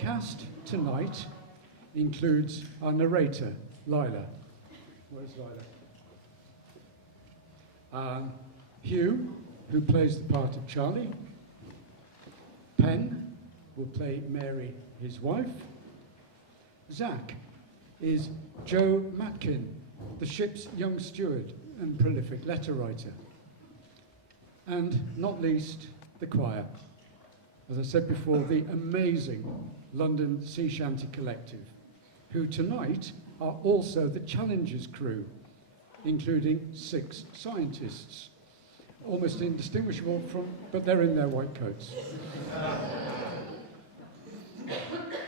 cast tonight includes our narrator, Lila. Where's Lila? Hugh, who plays the part of Charlie. Penn will play Mary, his wife. Zach is Joe Matkin, the ship's young steward and prolific letter writer. And not least, the choir. As I said before, the amazing London Sea Shanty Collective, who tonight are also the Challengers crew, including 6 scientists, almost indistinguishable from, but they're in their white coats.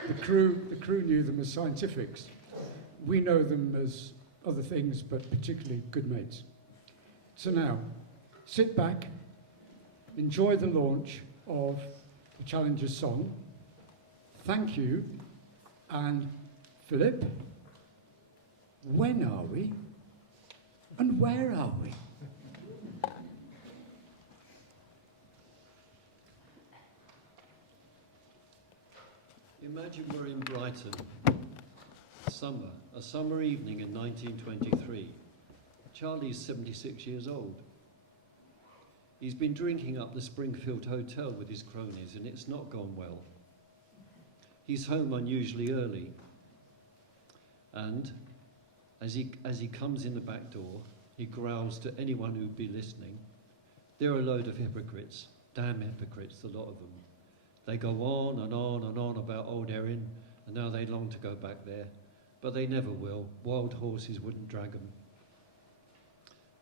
The crew knew them as scientifics. We know them as other things, but particularly good mates. So now, sit back, enjoy the launch of the Challengers song. Thank you, and Philip, when are we? And where are we? Imagine we're in Brighton, a summer evening in 1923. Charlie's 76 years old. He's been drinking up the Springfield Hotel with his cronies, and it's not gone well. He's home unusually early, and as he comes in the back door, he growls to anyone who'd be listening. They're a load of hypocrites, damn hypocrites, a lot of them. They go on and on and on about old Erin, and now they long to go back there, but they never will. Wild horses wouldn't drag them.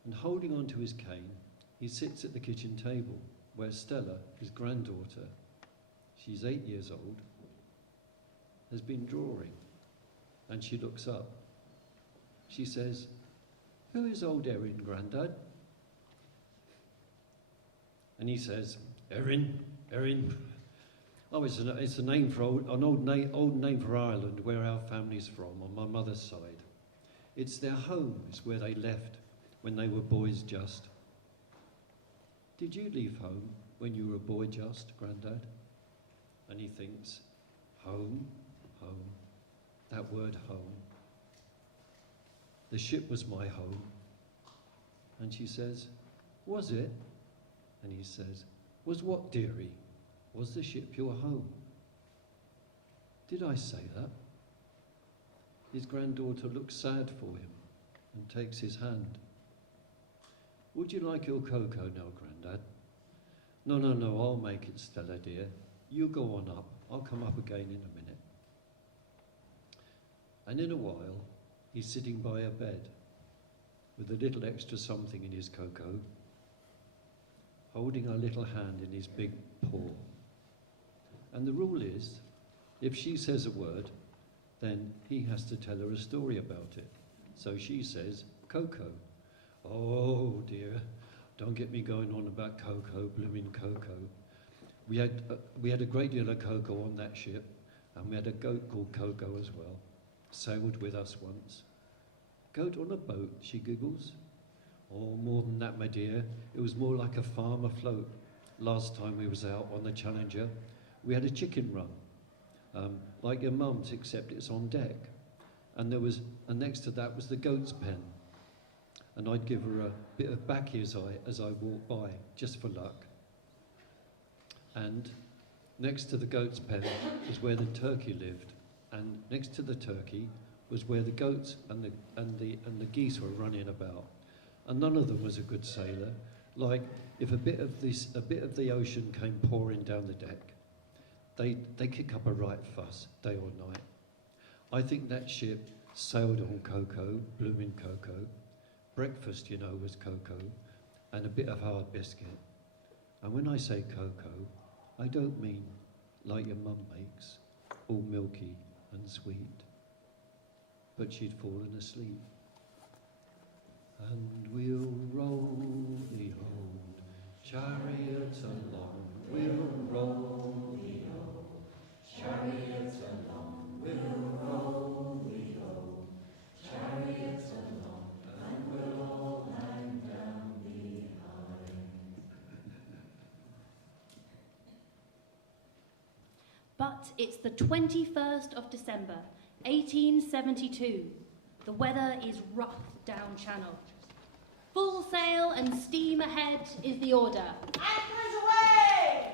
And holding on to his cane, he sits at the kitchen table, where Stella, his granddaughter, she's 8 years old, has been drawing, and she looks up. She says, "Who is old Erin, Grandad?" And he says, Erin. Oh, it's a name for an old name for Ireland, where our family's from, on my mother's side. It's their home, it's where they left when they were boys just. Did you leave home when you were a boy just, Grandad? And he thinks, home, that word home. The ship was my home. And she says, was it? And he says, was what, dearie? Was the ship your home? Did I say that? His granddaughter looks sad for him and takes his hand. Would you like your cocoa now, Grandad? No, I'll make it, Stella dear. You go on up. I'll come up again in a minute. And in a while, he's sitting by a bed with a little extra something in his cocoa, holding a little hand in his big paw. And the rule is, if she says a word, then he has to tell her a story about it. So she says, cocoa. Oh dear, don't get me going on about cocoa, blooming cocoa. We had a great deal of cocoa on that ship, and we had a goat called Coco as well. Sailed with us once. Goat on a boat, she giggles. Oh, more than that, my dear. It was more like a farm afloat. Last time we was out on the Challenger, we had a chicken run, like your mum's, except it's on deck. And next to that was the goat's pen. And I'd give her a bit of baccy as I walked by, just for luck. And next to the goat's pen was where the turkey lived. And next to the turkey was where the goats and the geese were running about. And none of them was a good sailor. Like, if a bit of the ocean came pouring down the deck, they kick up a right fuss, day or night. I think that ship sailed on cocoa, blooming cocoa. Breakfast, you know, was cocoa, and a bit of hard biscuit. And when I say cocoa, I don't mean like your mum makes, all milky and sweet. But she'd fallen asleep. And we'll roll the old chariot along, we'll roll the old chariot along, we'll roll the old chariot along, and we'll all hang down behind. But But it's the 21st of December, 1872. The weather is rough down Channel. Full sail and steam ahead is the order. Anchors away!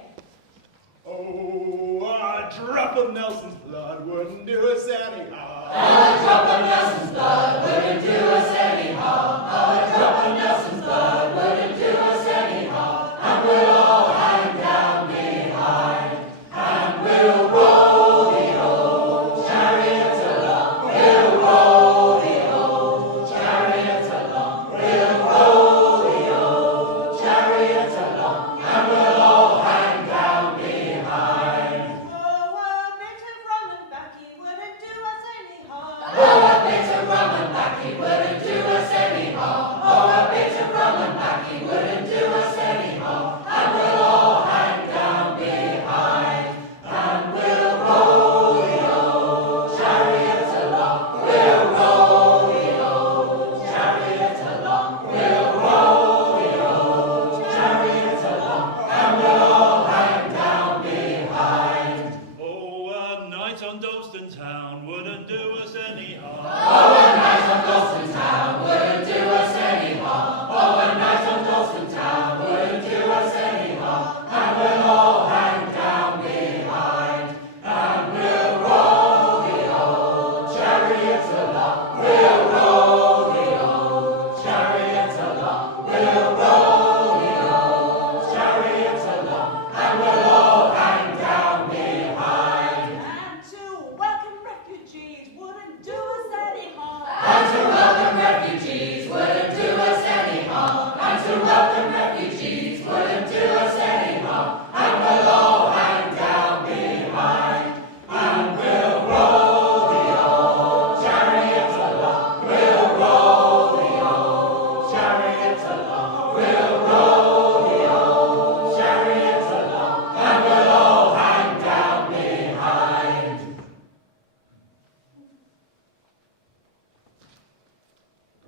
Oh, a drop of Nelson's blood wouldn't do us any harm. A drop of Nelson's blood wouldn't do us any harm. A drop of Nelson's blood wouldn't do us any harm. And we'll all hang down behind. And we'll roll the old chariot along. We'll roll the old chariot along. We'll roll the old chariot along. And we'll all hang down behind. Oh, a bit of rum and baccy wouldn't do us any harm. Oh, a bit of rum and baccy wouldn't do us any harm. Oh, a bit of rum and baccy wouldn't do us any harm. And we'll all hang down behind. And we'll roll the old chariot along. We'll roll the old chariot along. We'll roll the old chariot along. And we'll all hang down behind. Oh, a night on Dalston town wouldn't do us any harm. Oh, a night on Dalston town wouldn't do us any harm. Oh, a night on Dalston town wouldn't do us any harm. And we'll all hang down behind. And we'll roll the old chariot along. We'll roll the old chariot along. We'll roll the old chariot along. And we'll all hang down behind. And to welcome refugees wouldn't do us any harm. And to welcome refugees wouldn't do us any harm. And to welcome refugees wouldn't do us any harm. And we'll all hang down behind. And we'll roll the old chariot along. We'll roll the old chariot along. We'll roll the old chariot along. And we'll all hang down behind.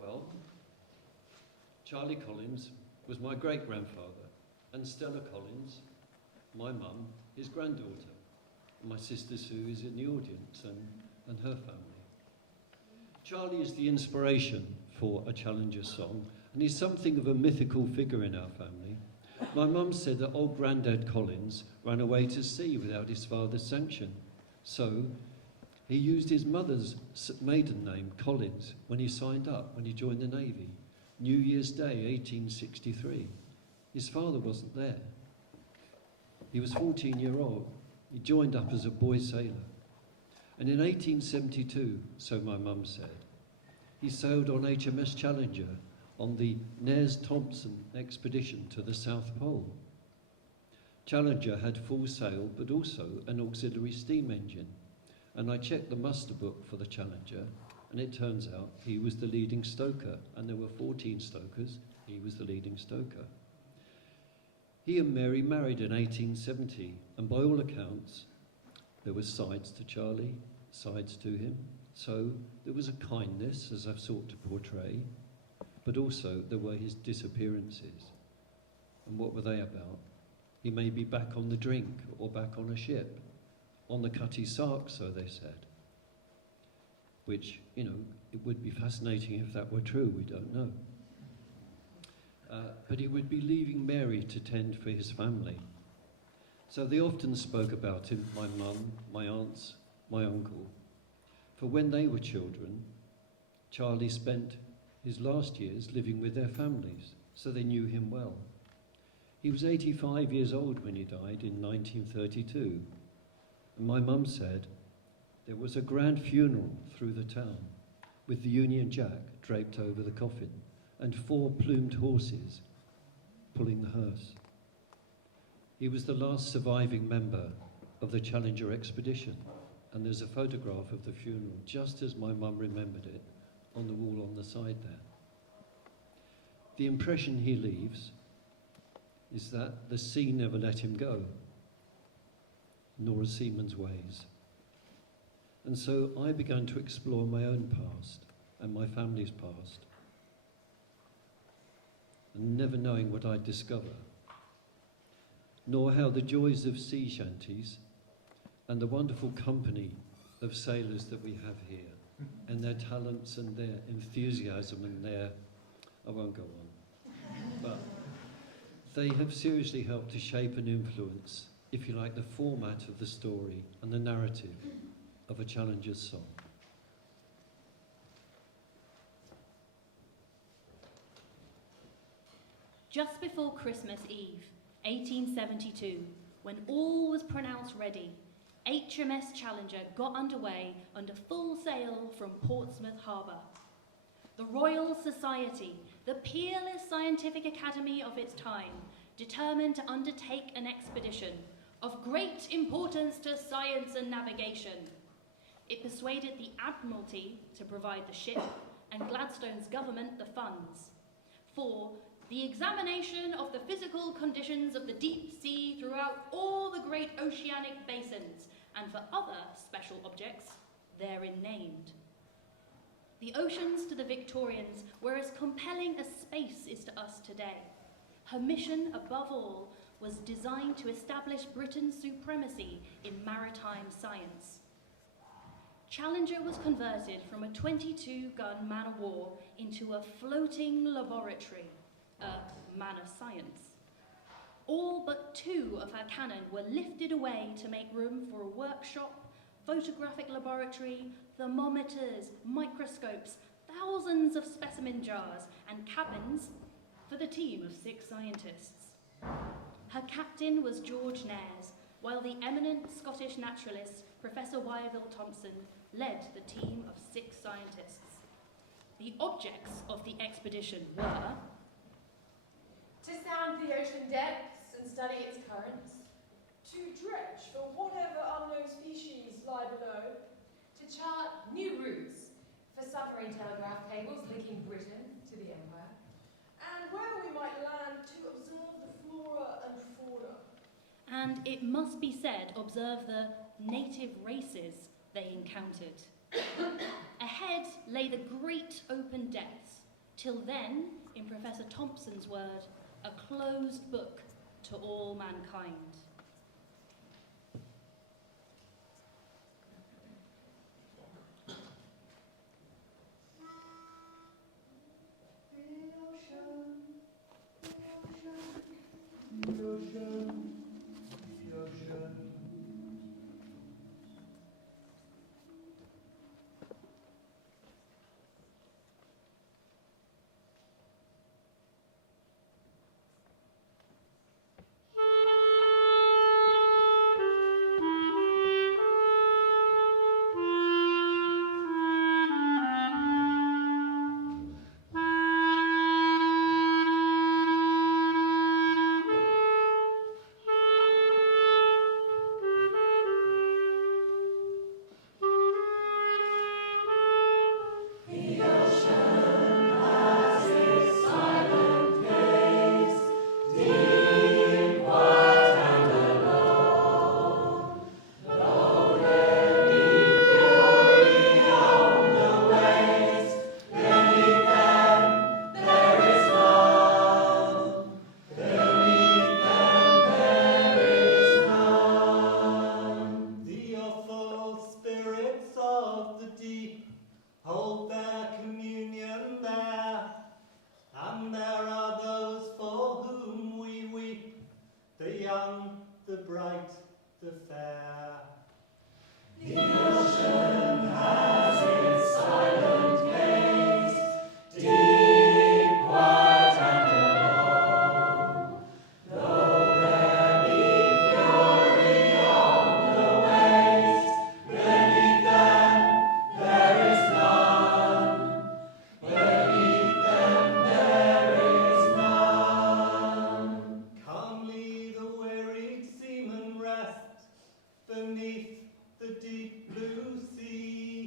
Well, Charlie Collins was my great-grandfather, and Stella Collins, my mum, his granddaughter, and my sister Sue is in the audience, and her family. Charlie is the inspiration for a Challenger song, and he's something of a mythical figure in our family. My mum said that old Grandad Collins ran away to sea without his father's sanction, so he used his mother's maiden name, Collins, when he signed up, when he joined the Navy. New Year's Day, 1863. His father wasn't there. He was 14-year-old. He joined up as a boy sailor. And in 1872, so my mum said, he sailed on HMS Challenger on the Nares Thompson expedition to the South Pole. Challenger had full sail, but also an auxiliary steam engine. And I checked the muster book for the Challenger, and it turns out he was the leading stoker, and there were 14 stokers. He was the leading stoker. He and Mary married in 1870, and by all accounts, there were sides to Charlie, sides to him. So there was a kindness, as I've sought to portray, but also there were his disappearances. And what were they about? He may be back on the drink, or back on a ship, on the Cutty Sark, so they said. Which, you know, it would be fascinating if that were true, we don't know. But he would be leaving Mary to tend for his family. So they often spoke about him, my mum, my aunts, my uncle. For when they were children, Charlie spent his last years living with their families, so they knew him well. He was 85 years old when he died in 1932. And my mum said there was a grand funeral through the town with the Union Jack draped over the coffin and 4 plumed horses pulling the hearse. He was the last surviving member of the Challenger expedition, and there's a photograph of the funeral, just as my mum remembered it, on the wall on the side there. The impression he leaves is that the sea never let him go, nor a seaman's ways. And so I began to explore my own past and my family's past, and never knowing what I'd discover, nor how the joys of sea shanties and the wonderful company of sailors that we have here, and their talents and their enthusiasm and their, I won't go on, but they have seriously helped to shape and influence, if you like, the format of the story and the narrative of a Challenger's song. Just before Christmas Eve, 1872, when all was pronounced ready, HMS Challenger got underway under full sail from Portsmouth Harbour. The Royal Society, the peerless scientific academy of its time, determined to undertake an expedition of great importance to science and navigation. It persuaded the Admiralty to provide the ship and Gladstone's government the funds for the examination of the physical conditions of the deep sea throughout all the great oceanic basins and for other special objects therein named. The oceans to the Victorians were as compelling as space is to us today. Her mission, above all, was designed to establish Britain's supremacy in maritime science. Challenger was converted from a 22-gun man-of-war into a floating laboratory, a man of science. All but 2 of her cannon were lifted away to make room for a workshop, photographic laboratory, thermometers, microscopes, thousands of specimen jars, and cabins for the team of 6 scientists. Her captain was George Nares, while the eminent Scottish naturalist, Professor Wyville Thompson, led the team of 6 scientists. The objects of the expedition were to sound the ocean depths and study its currents, To dredge for whatever unknown species lie below. to chart new routes for submarine telegraph cables linking Britain to the Empire, And where we might land to observe the flora and fauna. and, it must be said, observe the native races they encountered. Ahead lay the great open depths, till then, in Professor Thompson's word, a closed book to all mankind. Beneath the deep blue sea.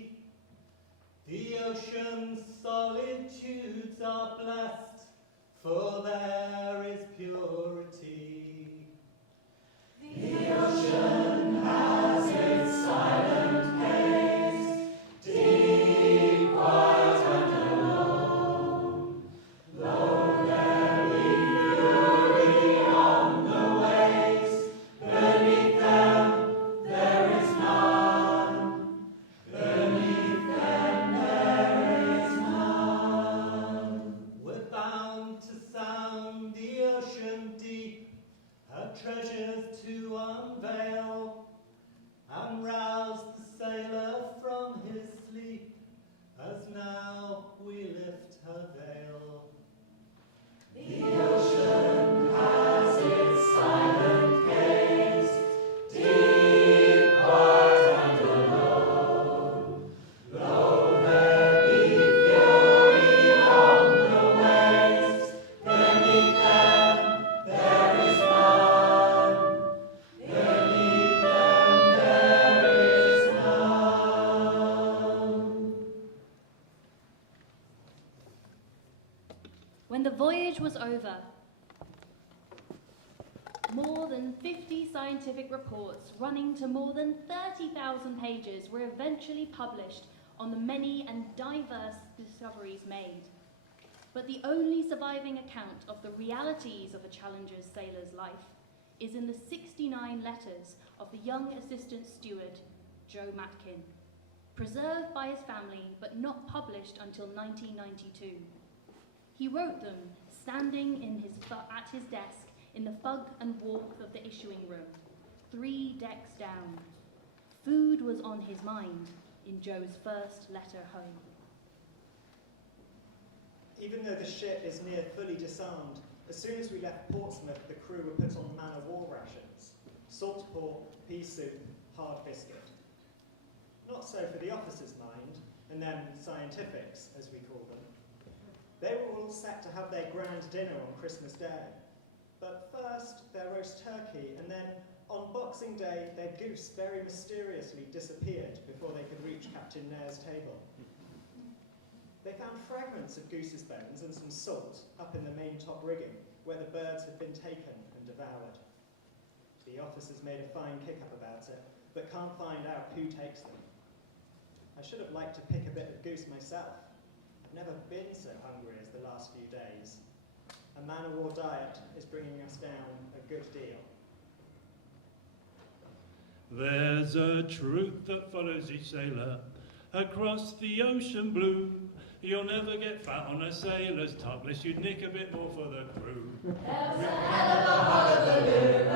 have treasures to unveil, and rouse the sailor from his sleep, as now we lift her veil. The ocean has its silent gaze, deep, quiet, and alone. Though there be fury on the waves, beneath them there is none. Beneath them there is none. When the voyage was over, more than 50 scientific reports running to more than 30,000 pages were eventually published on the many and diverse discoveries made. But the only surviving account of the realities of a Challenger's sailor's life is in the 69 letters of the young assistant steward, Joe Matkin, preserved by his family but not published until 1992. He wrote them standing at his desk in the fug and warmth of the issuing room, 3 decks down. Food was on his mind in Joe's first letter home. Even though the ship is near fully disarmed, as soon as we left Portsmouth, the crew were put on man-of-war rations: salt pork, pea soup, hard biscuit. Not so for the officers' mind, and them scientifics, as we call them. They were all set to have their grand dinner on Christmas Day. But first, their roast turkey, and then, on Boxing Day, their goose very mysteriously disappeared before they could reach Captain Nair's table. They found fragments of goose's bones and some salt up in the main top rigging, where the birds had been taken and devoured. The officers made a fine kick-up about it, but can't find out who takes them. I should have liked to pick a bit of goose myself. I've never been so hungry as the last few days. A man-of-war diet is bringing us down a good deal. There's a truth that follows each sailor across the ocean blue. You'll never get fat on a sailor's top unless you nick a bit more for the crew. There was a hell of a hullabaloo,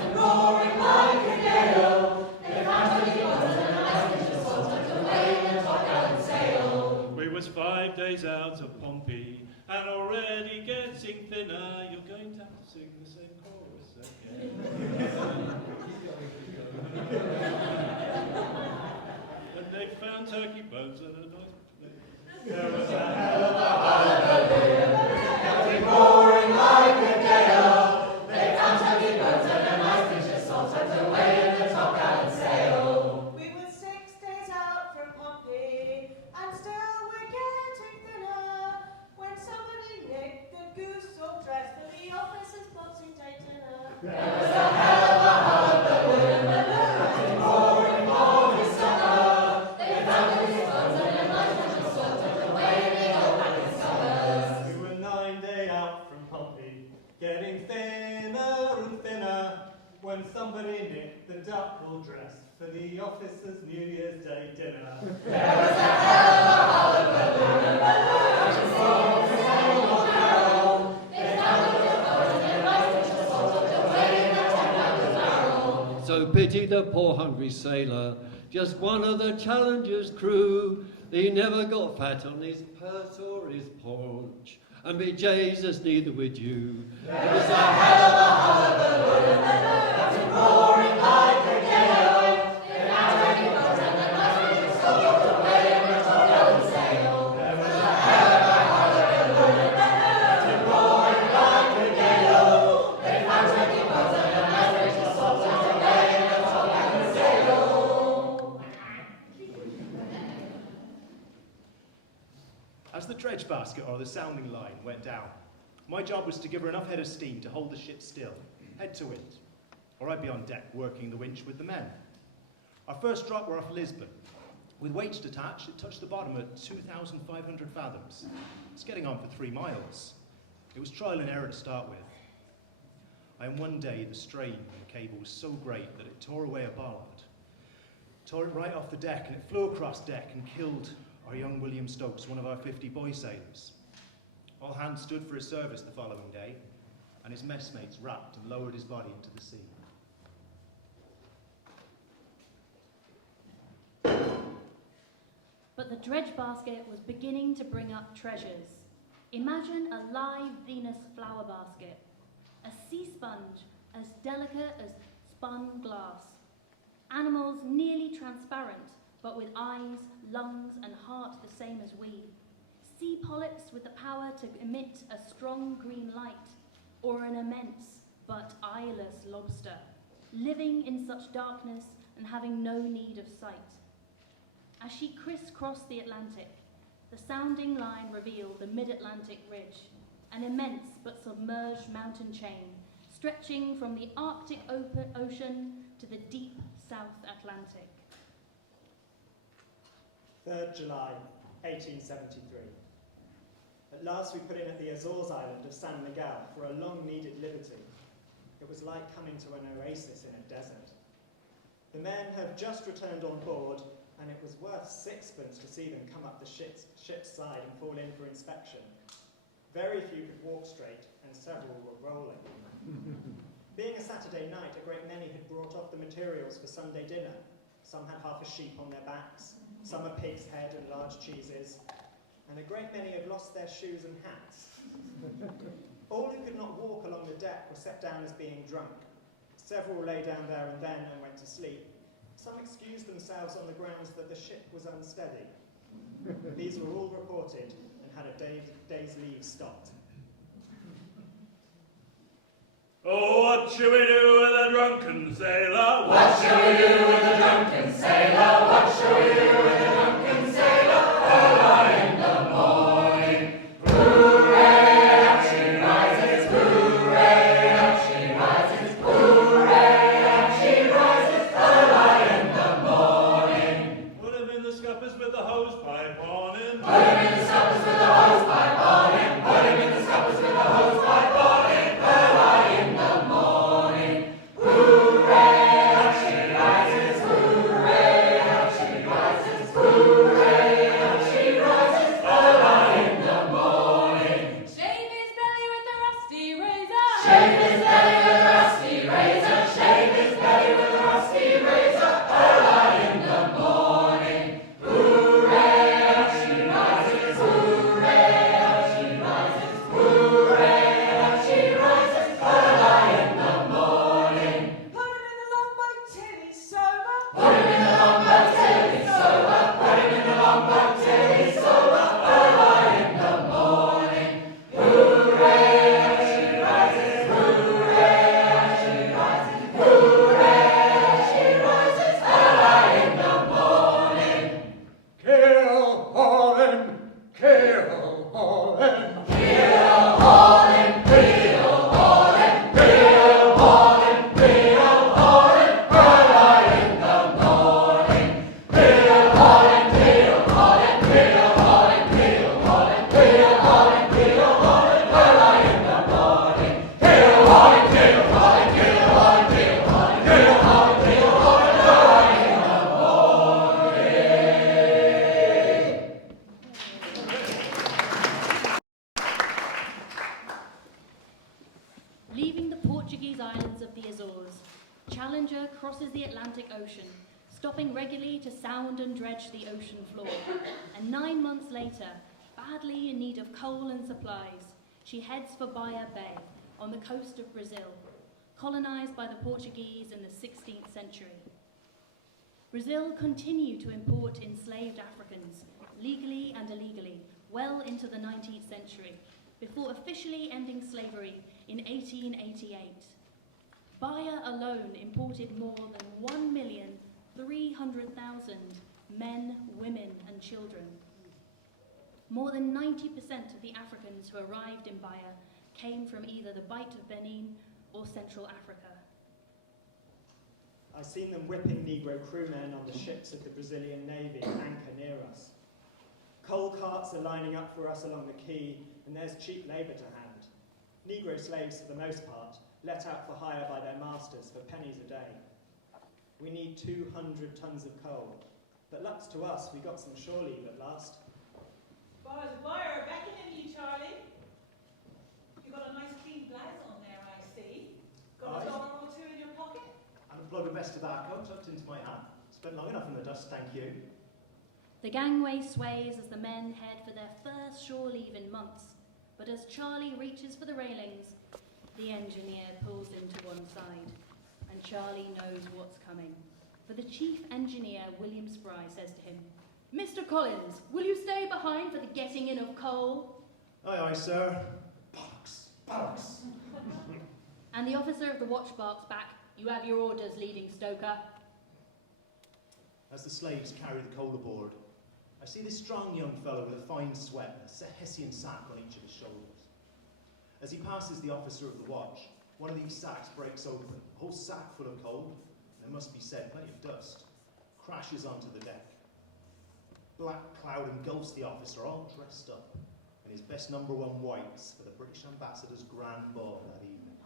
and roaring like a gale. They found 20 guns and a nice pinch of salt tucked away in the topgallant sail. We was 5 days out of Pompey and already getting thinner. You're going to have to sing the same chorus again. And they found turkey bones and a nice plate. There was a hell of a hullabaloo, Captain roaring like a gale. They found turkey bones and a nice pinch of salt tucked away in the topgallant sail. We were 6 days out from Pompey, and still we're getting thinner, when somebody nicked the goose or dress for the officers' Boxing Day dinner. There was a hell of a hullabaloo, Captain roaring for his supper. They found his bones and a nice pinch of salt tucked away in the old packet covers. We were 9 days out from Pompey, getting thinner and thinner, when somebody nicked the duckle dress for the officers' New Year's Day dinner. There was a hell of a hullabaloo, Captain roaring for his carol. They found his bones and a nice pinch of salt tucked away in the topgallant barrel. So pity the poor hungry sailor, just one of the Challenger's crew. He never got fat on his purse or his paunch, and be Jesus, neither would you. There was a hell of a hullabaloo, Captain roaring like a gale. They found turkey bones and a nice pinch of salt tucked away in the topgallant sail. There was a hell of a hullabaloo, Captain roaring like a gale. They found turkey bones and a nice pinch of salt tucked away in the topgallant sail. As the dredge basket or the sounding line went down, my job was to give her enough head of steam to hold the ship still, head to wind, or I'd be on deck working the winch with the men. Our first drop were off Lisbon. With weights detached, it touched the bottom at 2,500 fathoms. It's getting on for 3 miles. It was trial and error to start with. And one day, the strain on the cable was so great that it tore away a bollard. Tore it right off the deck, and it flew across deck and killed our young William Stokes, one of our 50 boy sailors. All hands stood for his service the following day. and his messmates wrapped and lowered his body into the sea. But the dredge basket was beginning to bring up treasures. Imagine a live Venus flower basket, a sea sponge as delicate as spun glass, animals nearly transparent, but with eyes, lungs, and heart the same as we, sea polyps with the power to emit a strong green light, or an immense but eyeless lobster, living in such darkness and having no need of sight. As she crisscrossed the Atlantic, the sounding line revealed the mid-Atlantic ridge, an immense but submerged mountain chain stretching from the Arctic Ocean to the deep South Atlantic. 3rd July, 1873. At last we put in at the Azores island of San Miguel for a long-needed liberty. It was like coming to an oasis in a desert. The men have just returned on board, and it was worth sixpence to see them come up the ship's side and fall in for inspection. Very few could walk straight, and several were rolling. Being a Saturday night, a great many had brought off the materials for Sunday dinner. Some had half a sheep on their backs, some a pig's head and large cheeses, and a great many had lost their shoes and hats. All who could not walk along the deck were set down as being drunk. Several lay down there and then and went to sleep. Some excused themselves on the grounds that the ship was unsteady. These were all reported and had a day's leave stopped. Oh, what shall we do with a drunken sailor? What shall we do with a drunken sailor? What shall we do with a drunken sailor? Early in the morning. Hooray, up she rises. Hooray, up she rises. Hooray, up she rises. Early in the morning. Put him in the scuppers with the hose pipe on him. Put him in the scuppers with the hose pipe on him. Put him in the scuppers with the hose pipe on him. Early in the morning. Hooray, up she rises. Hooray, up she rises. Hooray, up she rises. Early in the morning. Shave his belly with a rusty razor. Shave his belly with a rusty razor. Shave his belly with a rusty razor. Early in the morning. Hooray, up she rises. Hooray, up she rises. Hooray, up she rises. Early in the morning. Put him in the longboat till he's sober. Put him in the longboat till he's sober. Put him in the longboat till he's sober. Early in the morning. Hooray, up she rises. Hooray, up she rises. Hooray, up she rises. Early in the morning. Kill Holland! Kill Holland! Kill Holland, kill Holland, kill Holland, kill Holland, early in the morning. Kill Holland, kill Holland, kill Holland, kill Holland, kill Holland, kill Holland, early in the morning. Kill Holland, kill Holland, kill Holland, kill Holland, kill Holland, kill Holland, early in the Leaving the Portuguese islands of the Azores, Challenger crosses the Atlantic Ocean, stopping regularly to sound and dredge the ocean floor. And 9 months later, badly in need of coal and supplies, she heads for Bahia Bay on the coast of Brazil, colonized by the Portuguese in the 16th century. Brazil continued to import enslaved Africans, legally and illegally, well into the 19th century, before officially ending slavery in 1888. Bahia alone imported more than 1,300,000 men, women, and children. More than 90% of the Africans who arrived in Bahia came from either the Bight of Benin or Central Africa. I've seen them whipping Negro crewmen on the ships of the Brazilian Navy anchor near us. Coal carts are lining up for us along the quay, and there's cheap labour to hand. Negro slaves, for the most part, let out for hire by their masters for pennies a day. We need 200 tons of coal, but luck's to us, we got some shore leave at last. Bars of fire are beckoning you, Charlie. You got a nice clean blouse on there, a dollar or two in your pocket? And a plug of best tobacco tucked into my hat. Spent long enough in the dust, thank you. The gangway sways as the men head for their first shore leave in months, but as Charlie reaches for the railings, the engineer pulls him to one side, and Charlie knows what's coming. For the chief engineer, William Spry, says to him, "Mr. Collins, will you stay behind for the getting in of coal?" Aye, aye, sir. Bollocks, bollocks. And the officer of the watch barks back, "You have your orders, leading stoker." As the slaves carry the coal aboard, I see this strong young fellow with a fine sweat and a Hessian sack on each of his shoulders. As he passes the officer of the watch, one of these sacks breaks open, a whole sack full of coal, and it must be said, plenty of dust, crashes onto the deck. Black cloud engulfs the officer, all dressed up in his best #1 whites for the British ambassador's grand ball that evening.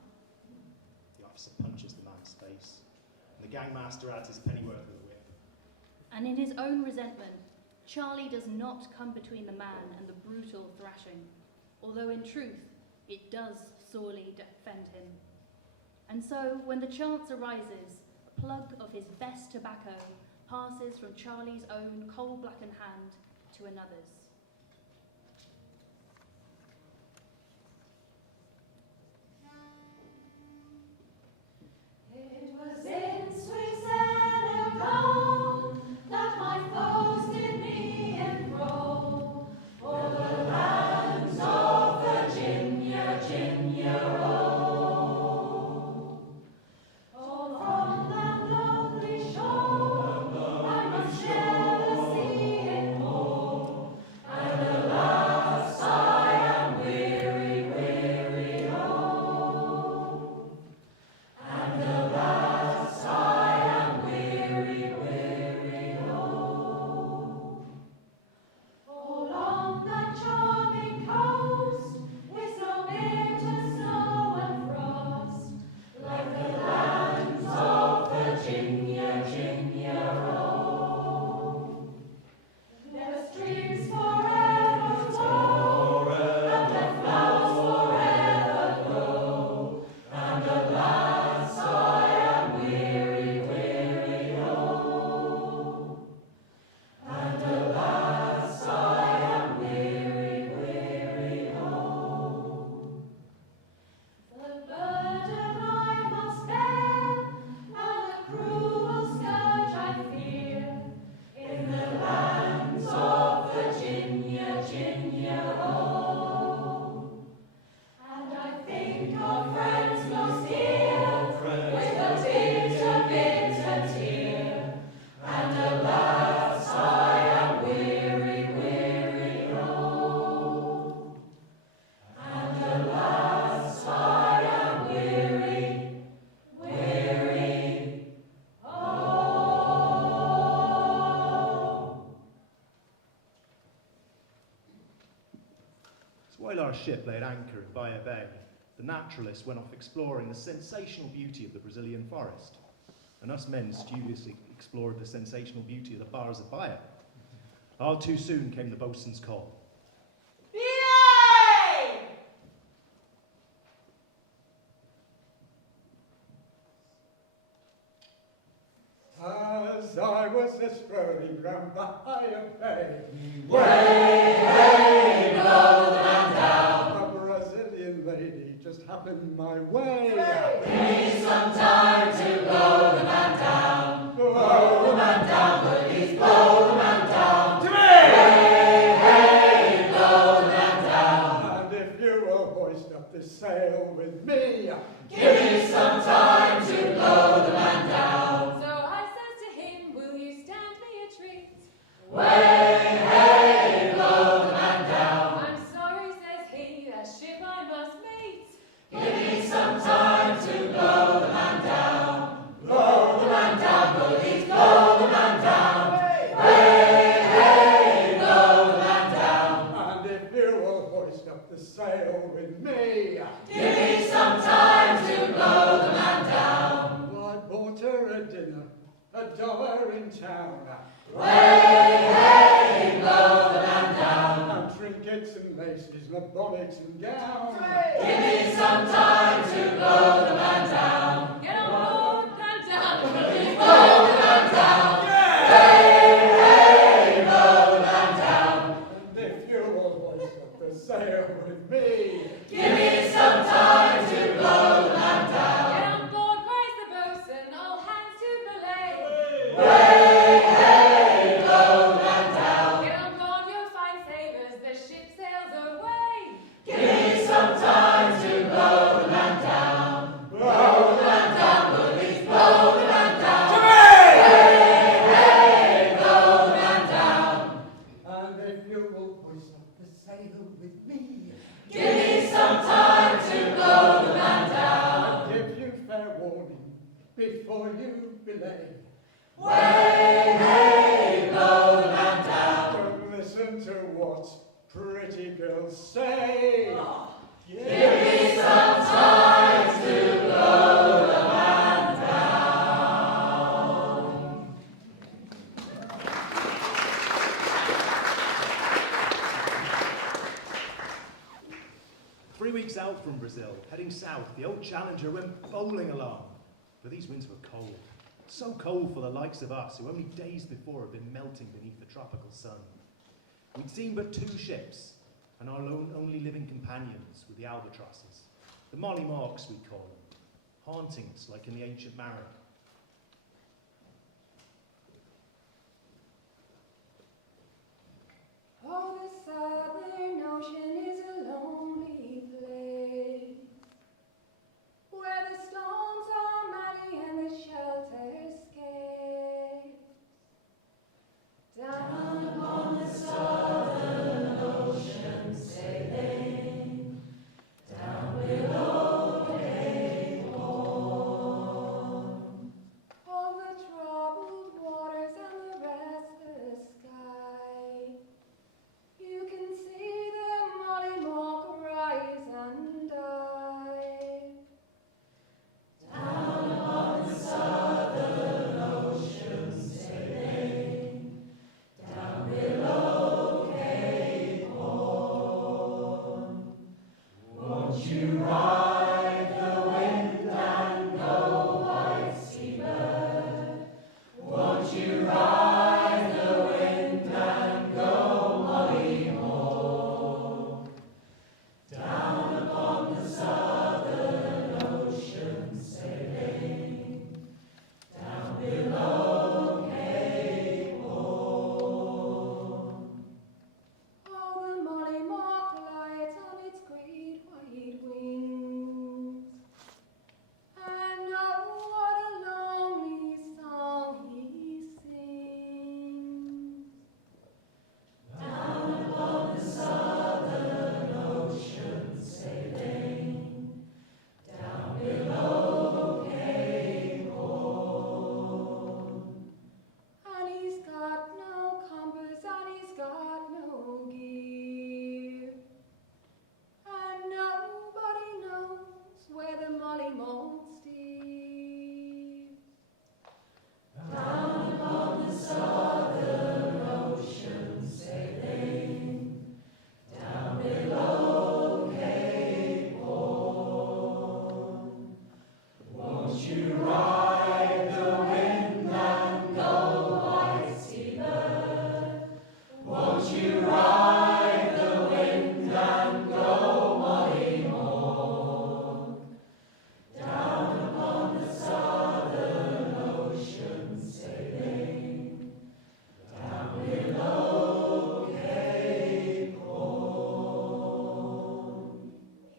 The officer punches the man's face, and the gangmaster adds his pennyworth with a whip. And in his own resentment, Charlie does not come between the man and the brutal thrashing, although in truth it does sorely defend him. And so, when the chance arises, a plug of his best tobacco passes from Charlie's own coal-blackened hand to another's. It was in sweet Senegal that my foes did me enthrall. For the lands of Virginia, Virginia, roll. Oh, from that lovely shore I must share the sea and more. And alas, I am weary, weary, oh. And alas, I am weary, weary, oh. Along that charming coast, with so bitter snow and frost, like the lands of Virginia, Virginia, roll. Their streams forever flow, and their flowers forever grow. And alas, I am weary, weary, oh. And alas, I am weary, weary, oh. The burden I must bear, and the cruel scourge I fear, in the lands of Virginia, Virginia, oh. And I think of friends most dear, with a bitter, bitter tear. And alas, I am weary, weary, oh. And alas, I am weary, weary, oh. So while our ship lay at anchor in Bahia Bay, the naturalist went off exploring the sensational beauty of the Brazilian forest, and us men studiously explored the sensational beauty of the bars of Bahia. All too soon came the boatswain's call. Yay! As I was strolling round Bahia Bay, Hey, blow the man down. a Brazilian lady just happened my way. Give me some time to blow the man down. Blow the man down, please blow the man down. To me! Hey, hey, blow the man down. And if you will hoist up the sail with me, Give me some time to blow the man down. So I says to him, will you stand me a treat? Way, hey, blow the man down. I'm sorry, says he, that ship I must meet. Give me some time to blow the man down. Blow the man down, please blow the man down. Way, hey, blow the man down. and if you will hoist up the sail with me, Give me some time to blow the man down. I bought her a dinner, $1 in town, Way, hey, blow the man down. and trinkets and laces, and bonnets and gowns. Give me some time to blow the man down. before you belay. Way, hey, low and down. Don't listen to what pretty girls say. Give me some time to blow the man down. 3 weeks out from Brazil, heading south, the old Challenger went bowling along. But these winds were cold. So cold for the likes of us, who only days before had been melting beneath the tropical sun. We'd seen but 2 ships, and our only living companions were the albatrosses, the Molly Marks we call them, haunting us like in the ancient mariner. Oh, the southern ocean is a lonely place, where the storms are mighty and the shelter scarce. Down upon the southern ocean sailing, down below Cape Horn. All the troubled waters and the restless sky, you can see the Mollymock rise and die. Down upon the southern ocean sailing, down below Cape Horn. Won't you ride the wind and go, white seabird? Won't you ride the wind and go, Mollymock? Down upon the southern ocean sailing, down below Cape Horn. Oh, the Mollymock lights on its great white wings, and oh, what a lonely song he sings. Down upon the southern ocean sailing, down below Cape Horn. And he's got no compass and he's got no gear, and nobody knows where the Mollymock steers. Down upon the southern ocean sailing, down below Cape Horn. Won't you ride the wind and go, white seabird? Won't you ride the wind and go, Mollymock? Down upon the southern ocean sailing, down below Cape Horn.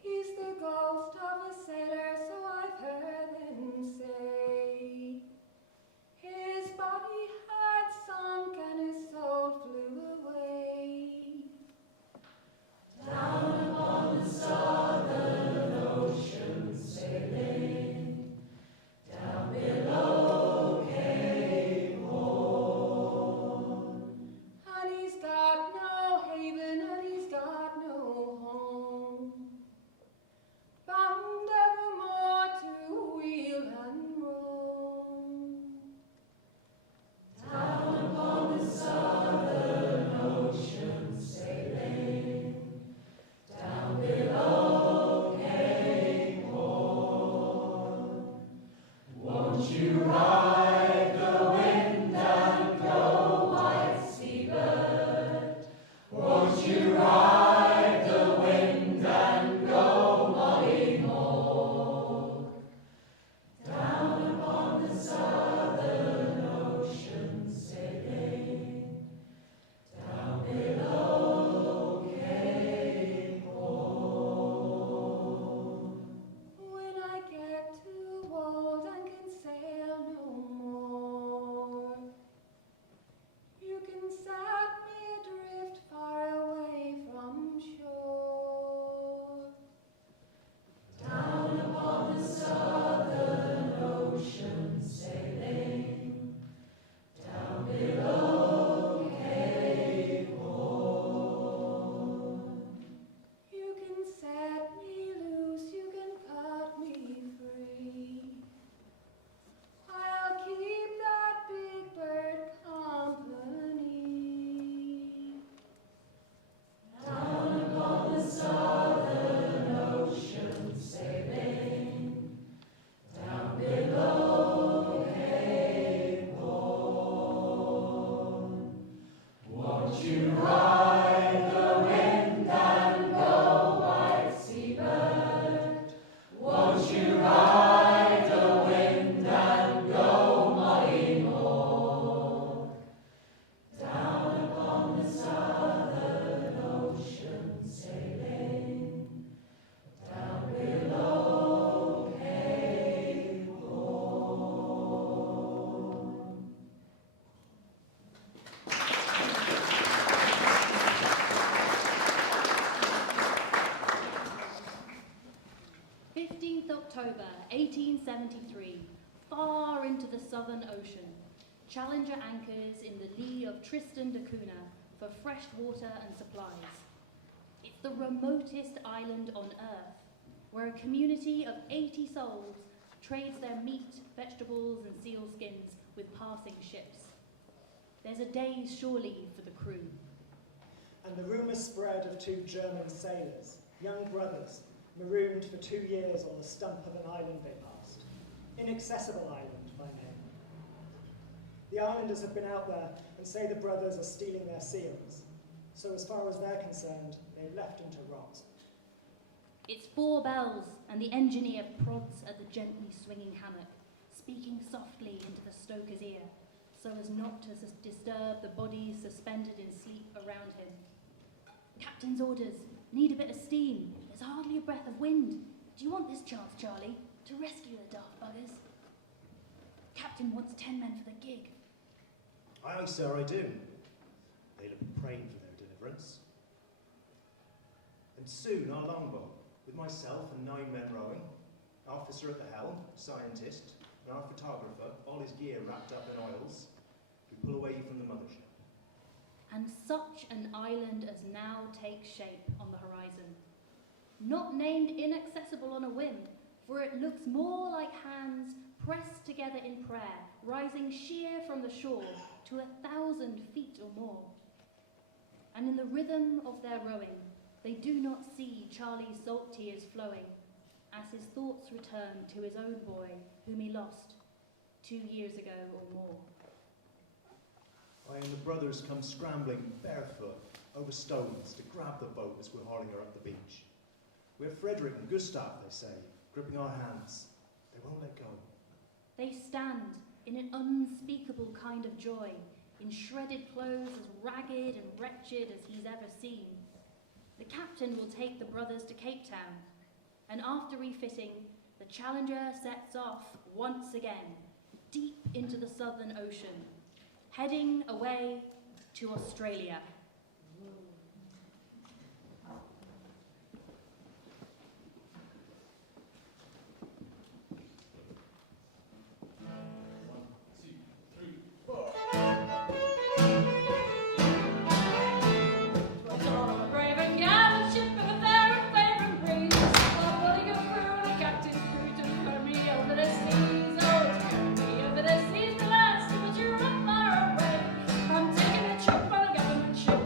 He's the ghost of a sailor, so I've heard them say. His body had sunk and his soul flew away. Down upon the southern ocean sailing, down below Cape Horn. And he's got no haven and he's got no home, bound evermore to wheel and roam. Down upon the southern ocean sailing, down below Cape Horn. Won't you ride the wind and go, white seabird? Won't you ride the wind and go, Mollymock? Down upon the southern ocean sailing, down below Cape Horn. When I get too old and can sail no the Southern Ocean. Challenger anchors in the lee of Tristan da Cunha for fresh water and supplies. It's the remotest island on Earth, where a community of 80 souls trades their meat, vegetables and seal skins with passing ships. There's a day's shore leave for the crew. And the rumour spread of 2 German sailors, young brothers, marooned for 2 years on the stump of an island they passed. Inaccessible Island by name. The islanders have been out there and say the brothers are stealing their seals. So as far as they're concerned, they've left them to rot. It's 4 bells, and the engineer prods at the gently swinging hammock, speaking softly into the stoker's ear, so as not to disturb the bodies suspended in sleep around him. Captain's orders. Need a bit of steam. There's hardly a breath of wind. Do you want this chance, Charlie, to rescue the daft buggers? Captain wants 10 men for the gig. Aye, sir, I do. They'll have been praying for their deliverance. And soon our longboat, with myself and 9 men rowing, officer at the helm, scientist, and our photographer, all his gear wrapped up in oils, we pull away from the mothership. And such an island as now takes shape on the horizon. Not named inaccessible on a whim, for it looks more like hands pressed together in prayer, rising sheer from the shore to 1,000 feet or more. And in the rhythm of their rowing, they do not see Charlie's salt tears flowing, as his thoughts return to his own boy, whom he lost 2 years ago or more. I and the brothers come scrambling barefoot over stones to grab the boat as we're hauling her up the beach. We have Frederick and Gustav, they say, gripping our hands. They won't let go. They stand in an unspeakable kind of joy, in shredded clothes as ragged and wretched as he's ever seen. The captain will take the brothers to Cape Town, and after refitting, the Challenger sets off once again, deep into the Southern Ocean, heading away to Australia. I'm taking a trip on a government ship.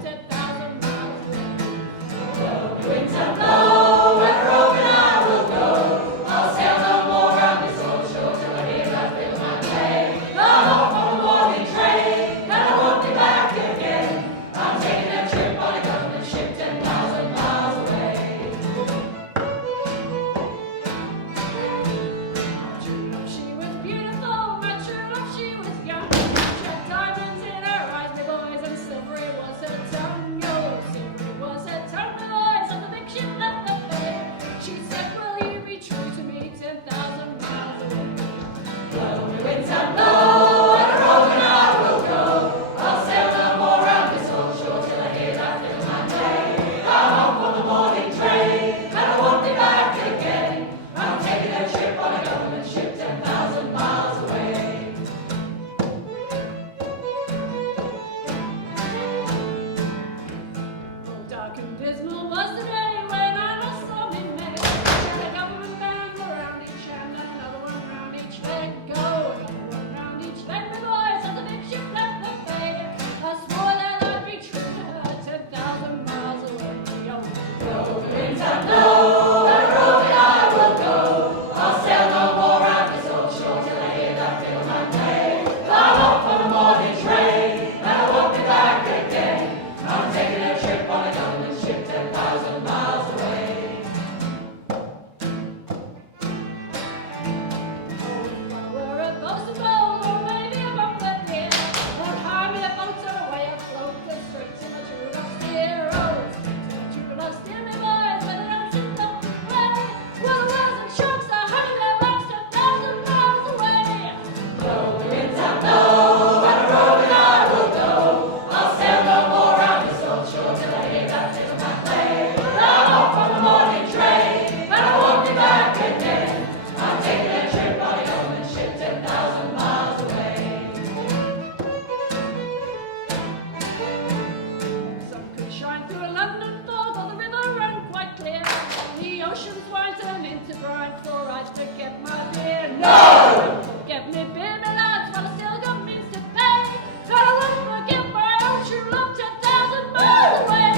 Can it be me lads while I still got means to pay? God, I won't forgive my own true love 10,000 miles away.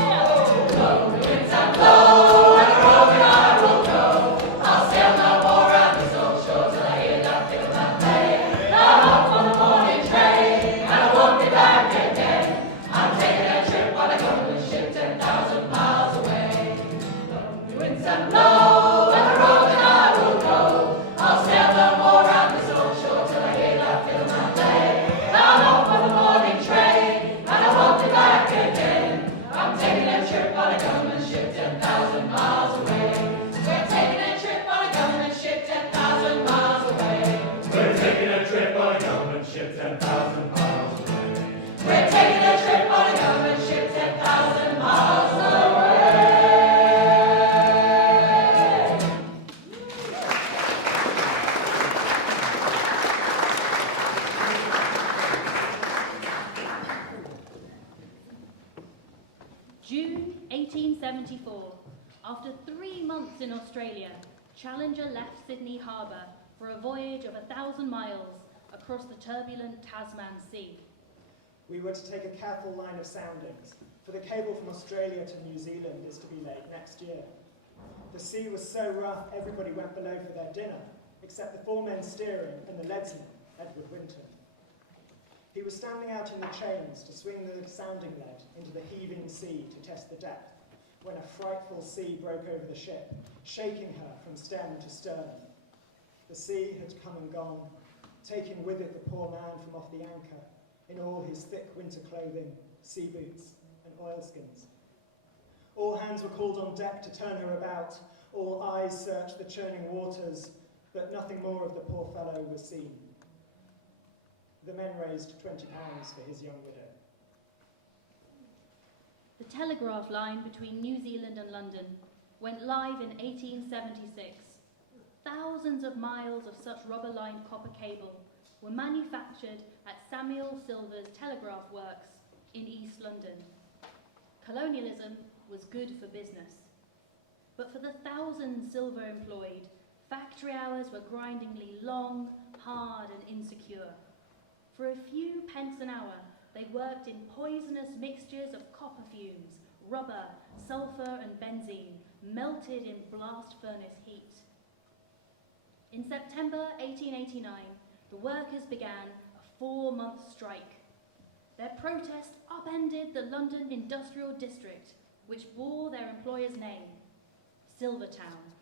Blow the winds and blow, and the road I will go. I'll sail no more round this old shore till I hear that fiddle man play. I'm off on the morning train, and I won't be back again. I'm taking a trip on a golden ship 10,000 miles away. Blow the winds and blow, and the road that I will go. I'll sail no more round this old shore till I hear that fiddle man play. I'm off on the morning train, and I won't be back again. I'm taking a trip on a government ship 10,000 miles away. We're taking a trip on a government ship 10,000 miles away. We're taking a trip on a government ship 10,000 miles away. We're taking a trip on a government ship 10,000 miles away. June 1874. After 3 months in Australia, Challenger left Sydney Harbour for a voyage of 1,000 miles across the turbulent Tasman Sea. We were to take a careful line of soundings, for the cable from Australia to New Zealand is to be laid next year. The sea was so rough everybody went below for their dinner, except the 4 men steering and the leadsman, Edward Winton. He was standing out in the chains to swing the sounding lead into the heaving sea to test the depth, when a frightful sea broke over the ship, shaking her from stem to stern. The sea had come and gone, taking with it the poor man from off the anchor, in all his thick winter clothing, sea boots and oilskins. All hands were called on deck to turn her about, all eyes searched the churning waters, but nothing more of the poor fellow was seen. The men raised £20 for his young widow. The telegraph line between New Zealand and London went live in 1876. Thousands of miles of such rubber-lined copper cable were manufactured at Samuel Silver's telegraph works in East London. Colonialism was good for business. But for the thousands Silver employed, factory hours were grindingly long, hard and insecure. For a few pence an hour, they worked in poisonous mixtures of copper fumes, rubber, sulphur and benzene, melted in blast furnace heat. In September 1889, the workers began a 4-month strike. Their protest upended the London Industrial District, which bore their employer's name, Silvertown.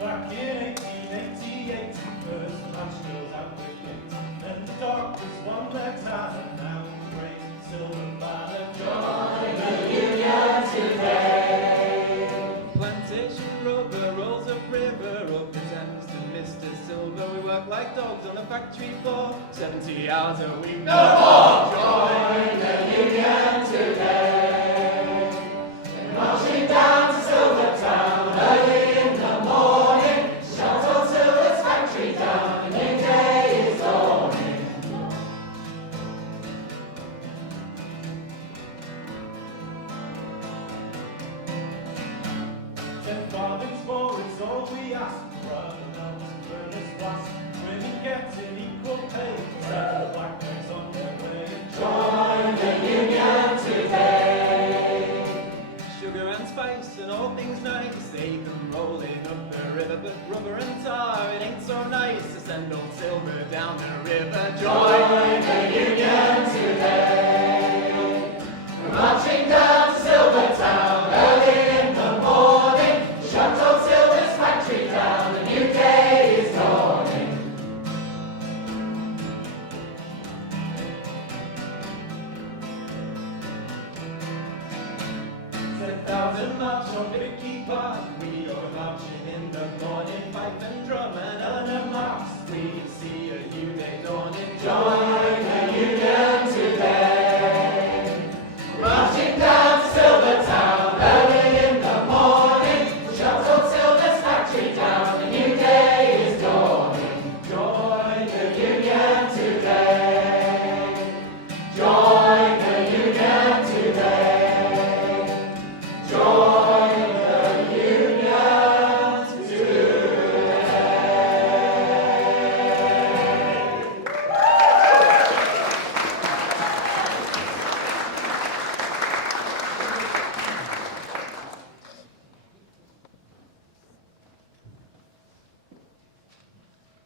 Back in 1888, first match goes out the gate, and the doctors won their time, and now the great silver banner join the Union today. Plantation rubber rolls up river, up the Thames to Mr. Silver. We work like dogs on the factory floor, 70 hours a week. No more! Join the Union today. We're marching down to Silvertown early in the morning. Shout old Silver's factory down, the new day is dawning. Ten farthings more is all we ask. Brother knows furnace blast. Women getting equal pay. Set the black legs on their way. Join the Union today.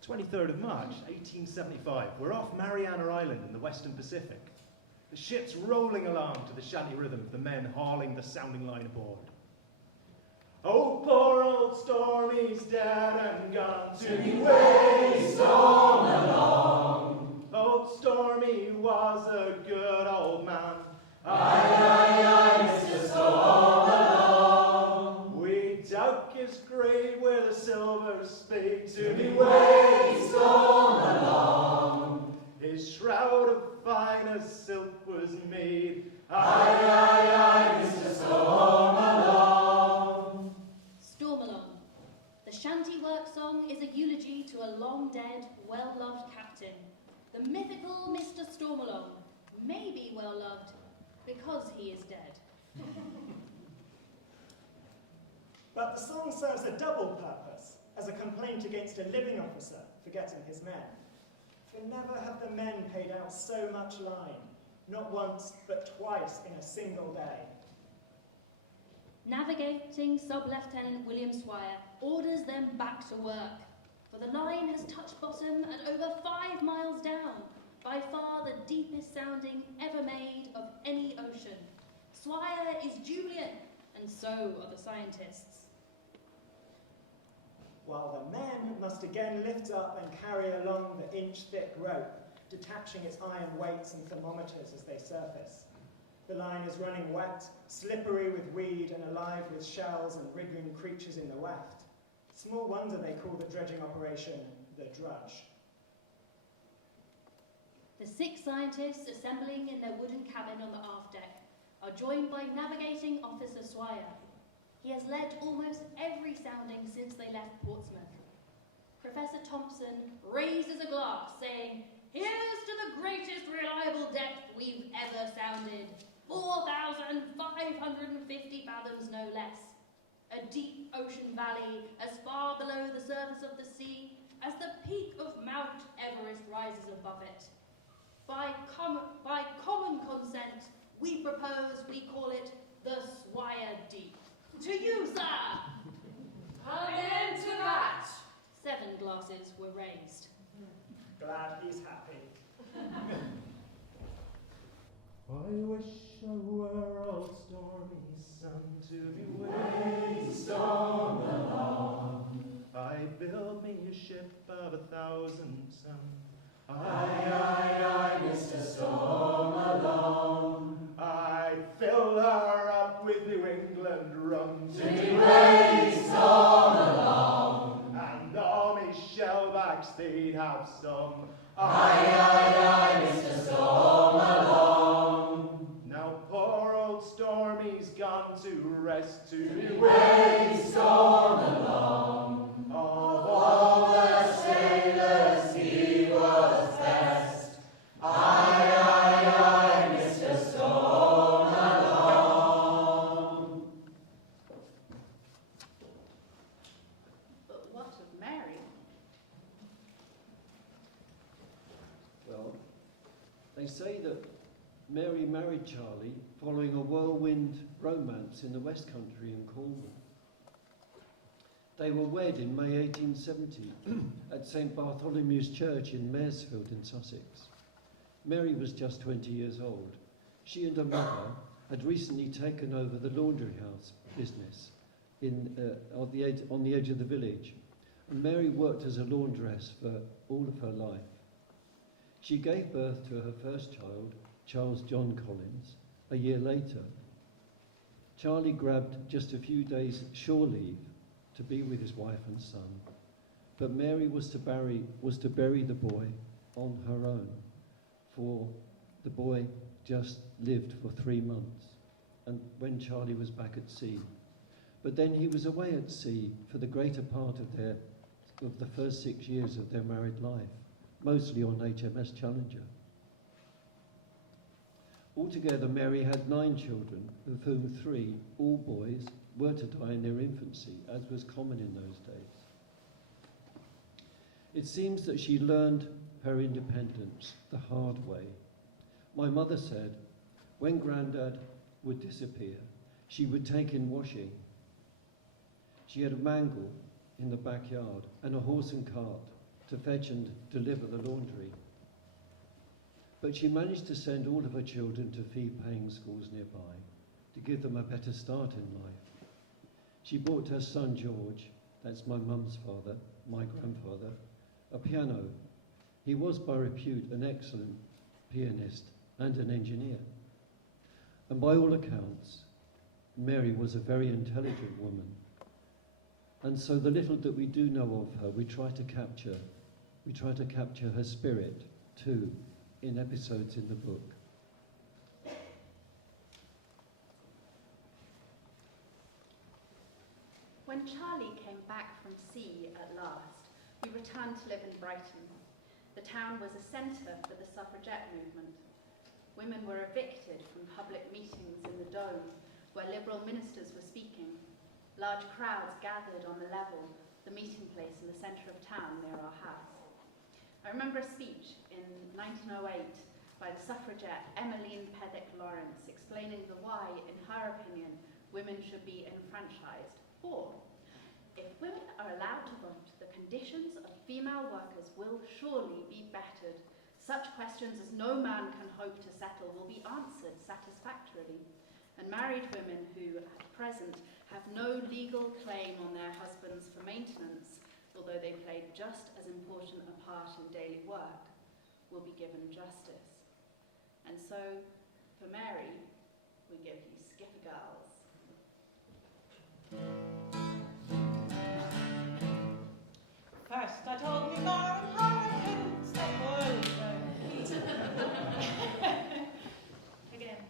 23rd of March, 1875. We're off Mariana Island in the Western Pacific. The ship's rolling along to the shanty rhythm of the men hauling the sounding line aboard. Oh, poor old Stormy's dead and gone to be way storm along. Old Stormy was a good old man. Aye, aye, aye, Mr. Storm along. We dug his grave with a silver spade to be way storm along. His shroud of finest silk was made. Aye, aye, aye, Mr. Storm along. Storm Along. The shanty work song is a eulogy to a long-dead, well-loved captain. The mythical Mr. Stormalong may be well-loved because he is dead. But the song serves a double purpose, as a complaint against a living officer forgetting his men. For never have the men paid out so much line, not once, but twice in a single day. Navigating Sub-Lieutenant William Swire orders them back to work, for the line has touched bottom at over 5 miles down, by far the deepest sounding ever made of any ocean. Swire is Julian, and so are the scientists. While the men must again lift up and carry along the inch-thick rope, detaching its iron weights and thermometers as they surface. The line is running wet, slippery with weed and alive with shells and wriggling creatures in the weft. Small wonder they call the dredging operation the drudge. The 6 scientists assembling in their wooden cabin on the aft deck are joined by Navigating Officer Swire. He has led almost every sounding since they left Portsmouth. Professor Thompson raises a glass, saying, "Here's to the greatest reliable depth we've ever sounded. 4,550 fathoms, no less. A deep ocean valley as far below the surface of the sea as the peak of Mount Everest rises above it. By common consent, we propose we call it the Swire Deep. To you, sir!" Amen to that. 7 glasses were raised. Glad he's happy. I wish I were old Stormy's son to be way storm along. I build me a ship of 1,000 ton. Aye, aye, aye, Mr. Storm along. I'd fill her up with New England rum To be way storm along. and all me shellbacks they'd have some. Aye, aye, aye, Mr. Storm along. Now poor old Stormy's gone to rest to be Way storm along. of All the sailors he was best. Aye, aye, aye, Mr. Storm along. But what of Mary? Well, they say that Mary married Charlie following a whirlwind romance in the West Country in Cornwall. They were wed in May 1870 at St Bartholomew's Church in Maresfield in Sussex. Mary was just 20 years old. She and her mother had recently taken over the laundry house business on the edge of the village, and Mary worked as a laundress for all of her life. She gave birth to her first child, Charles John Collins, a year later. Charlie grabbed just a few days shore leave to be with his wife and son, but Mary was to bury the boy on her own, for the boy just lived for 3 months, and when Charlie was back at sea. But then he was away at sea for the greater part of the first 6 years of their married life, mostly on HMS Challenger. Altogether, Mary had 9 children, of whom 3, all boys, were to die in their infancy, as was common in those days. It seems that she learned her independence the hard way. My mother said, when Grandad would disappear, she would take in washing. She had a mangle in the backyard and a horse and cart. to fetch and deliver the laundry. But she managed to send all of her children to fee-paying schools nearby to give them a better start in life. She bought her son George, that's my mum's father, my grandfather, a piano. He was by repute an excellent pianist and an engineer. And by all accounts, Mary was a very intelligent woman. And so the little that we do know of her, we try to capture her spirit too in episodes in the book. When Charlie came back from sea at last, we returned to live in Brighton. The town was a centre for the suffragette movement. Women were evicted from public meetings in the Dome, where Liberal ministers were speaking. Large crowds gathered on the level, the meeting place in the centre of town near our house. I remember a speech in 1908 by the suffragette Emmeline Pethick Lawrence explaining the why, in her opinion, women should be enfranchised. For, if women are allowed to vote, the conditions of female workers will surely be bettered. Such questions as no man can hope to settle will be answered satisfactorily. And married women who, at present, have no legal claim on their husbands for maintenance, although they played just as important a part in daily work, will be given justice. And so, for Mary, we give you Skipper Girls. First I told me Mara and her I couldn't stay over. Again.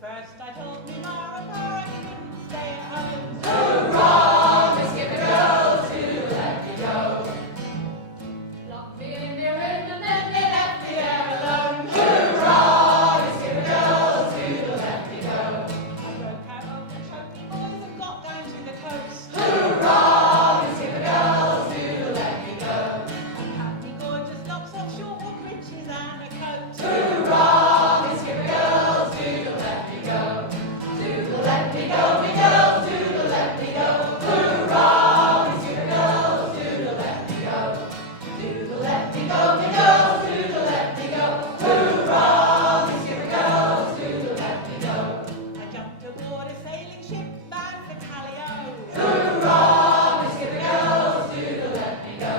First I told me Mara and her I couldn't stay at home. Hurrah, Miss Skipper Girls, who let me go. Locked me in their room and then they left me there alone. Hurrah, Miss Skipper Girls, who let me go. I broke out of the chunky boys and got down to the coast. Hurrah, Miss Skipper Girls, who let me go. I packed me gorgeous locks of short breeches and a coat. Hurrah, Miss Skipper Girls, who let me go. Do let me go, me girls, do let me go. Hurrah, Miss Skipper Girls, do let me go. Do let me go, me girls, do let me go. Hurrah, Miss Skipper Girls, do let me go. I jumped aboard a sailing ship bound for Callao. Hurrah, Miss Skipper Girls, do let me go.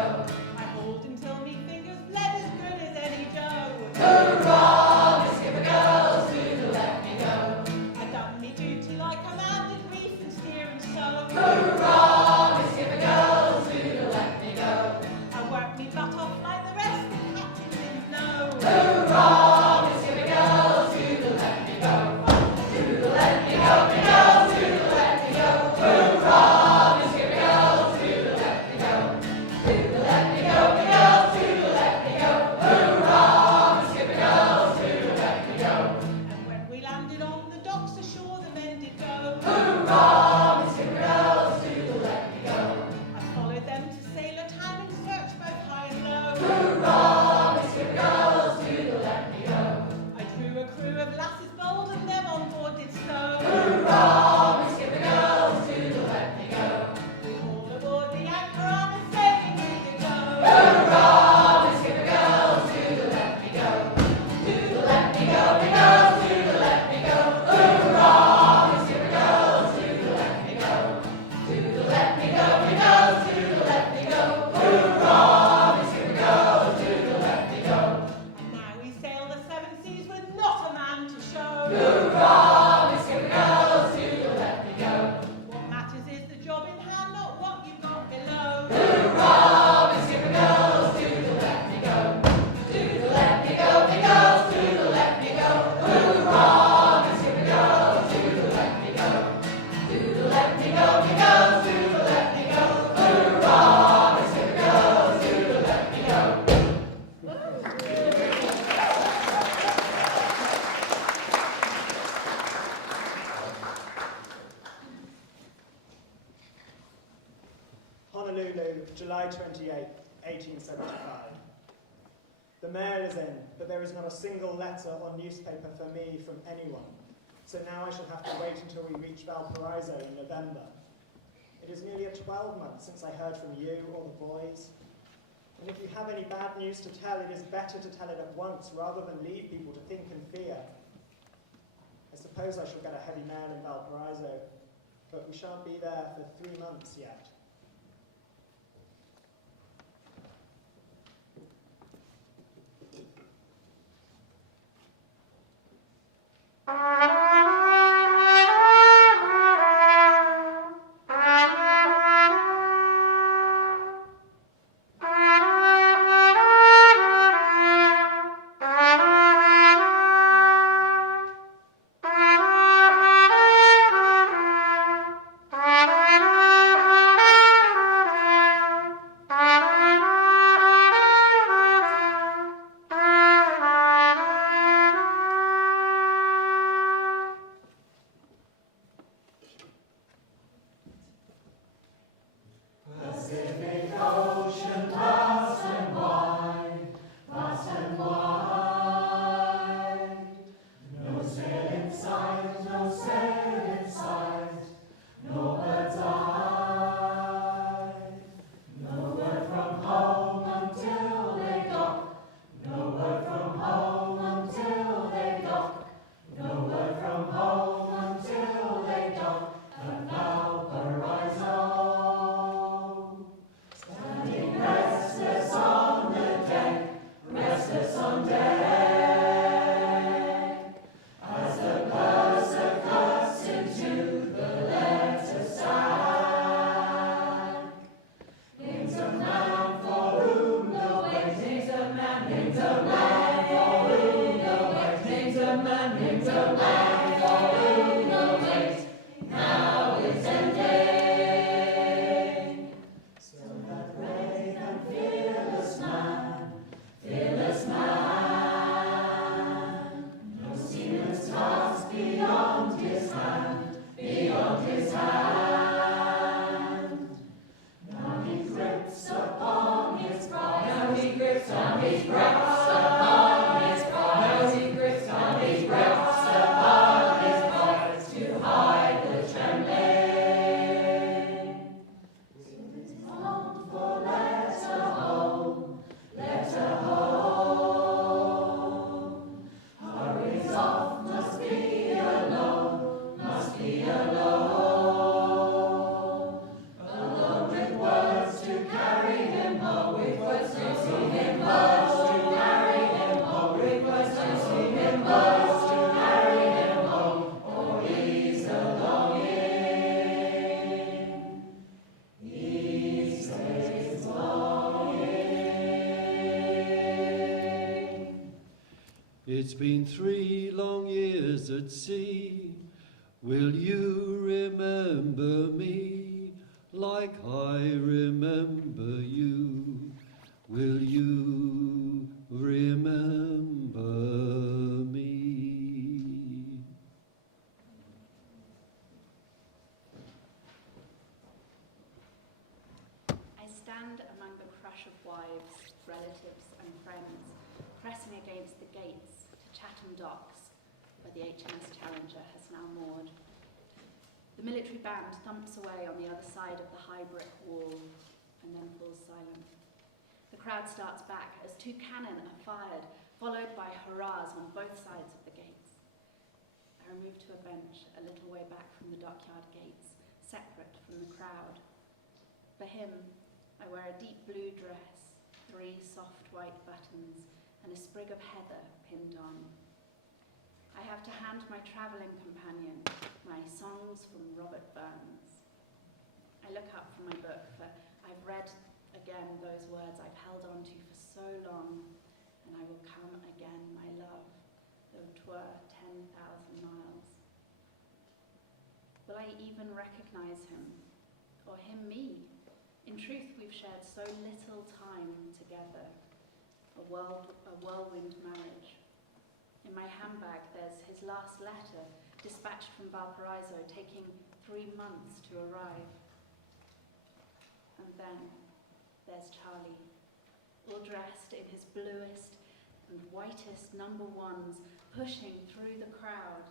I hauled until me fingers bled as good as any Joe. Hurrah, Miss Skipper Girls, do let me go. I done me duty like a man did reef and steer and sew. Hurrah, Miss Skipper Girls, do let me go. I worked me butt off like the rest of the captains didn't know. Hurrah, Miss Skipper Girls, do let me go. Do let me go, me girls, do let me go. Hurrah, Miss Skipper Girls, do let me go. Do let me go, me girls, do let me go. Hurrah, Miss Skipper Girls, do let me go. And when we landed on the docks ashore, the men did go. Hurrah, Miss Skipper Girls, do let me go. I followed them to Sailor Town and searched both high and low. Hurrah, Miss Skipper Girls, do let me go. I drew a crew of lasses bold and them on board did stow. Hurrah, Miss Skipper Girls, do let me go. We hauled aboard the anchor on a sailing we did go. Hurrah, Miss Skipper Girls, do let me go. Do let me go, me girls, do let me go. Hurrah, Miss Skipper Girls, do let me go. Do let me go, me girls, do let me go. Hurrah, Miss Skipper Girls, do let me go. And now we sail the seven seas with not a man to show. Hurrah, Miss Skipper Girls, do let me go. What matters is the job in hand, not what you've got below. Hurrah, Miss Skipper Girls, do let me go. Do let me go, me girls, do let me go. Hurrah, Miss Skipper Girls, do let me go. Do let me go, me girls, do let me go. Hurrah, Miss Skipper Girls, do let me go. Honolulu, July 28, 1875. The mail is in, but there is not a single letter or newspaper for me from anyone. So now I shall have to wait until we reach Valparaiso in November. It is nearly 12 months since I heard from you or the boys. And if you have any bad news to tell, it is better to tell it at once rather than leave people to think and fear. I suppose I shall get a heavy mail in Valparaiso, but we shan't be there for 3 months yet. It's been 3 long years at sea. Will you remember me like I remember you? Will you remember me? I stand among the crush of wives, relatives and friends, pressing against the gates to Chatham Docks, where the HMS Challenger has now moored. The military band thumps away on the other side of the high brick wall and then falls silent. The crowd starts back as 2 cannon are fired, followed by hurrahs on both sides of the gates. I remove to a bench a little way back from the dockyard gates, separate from the crowd. For him, I wear a deep blue dress, 3 soft white buttons, and a sprig of heather pinned on. I have to hand my travelling companion my songs from Robert Burns. I look up from my book, for I've read again those words I've held on to for so long, and I will come again, my love, though 'twere 10,000 miles. Will I even recognise him, or him me? In truth, we've shared so little time together, a whirlwind marriage. In my handbag, there's his last letter, dispatched from Valparaiso, taking 3 months to arrive. And then there's Charlie, all dressed in his bluest and whitest number 1s, pushing through the crowd.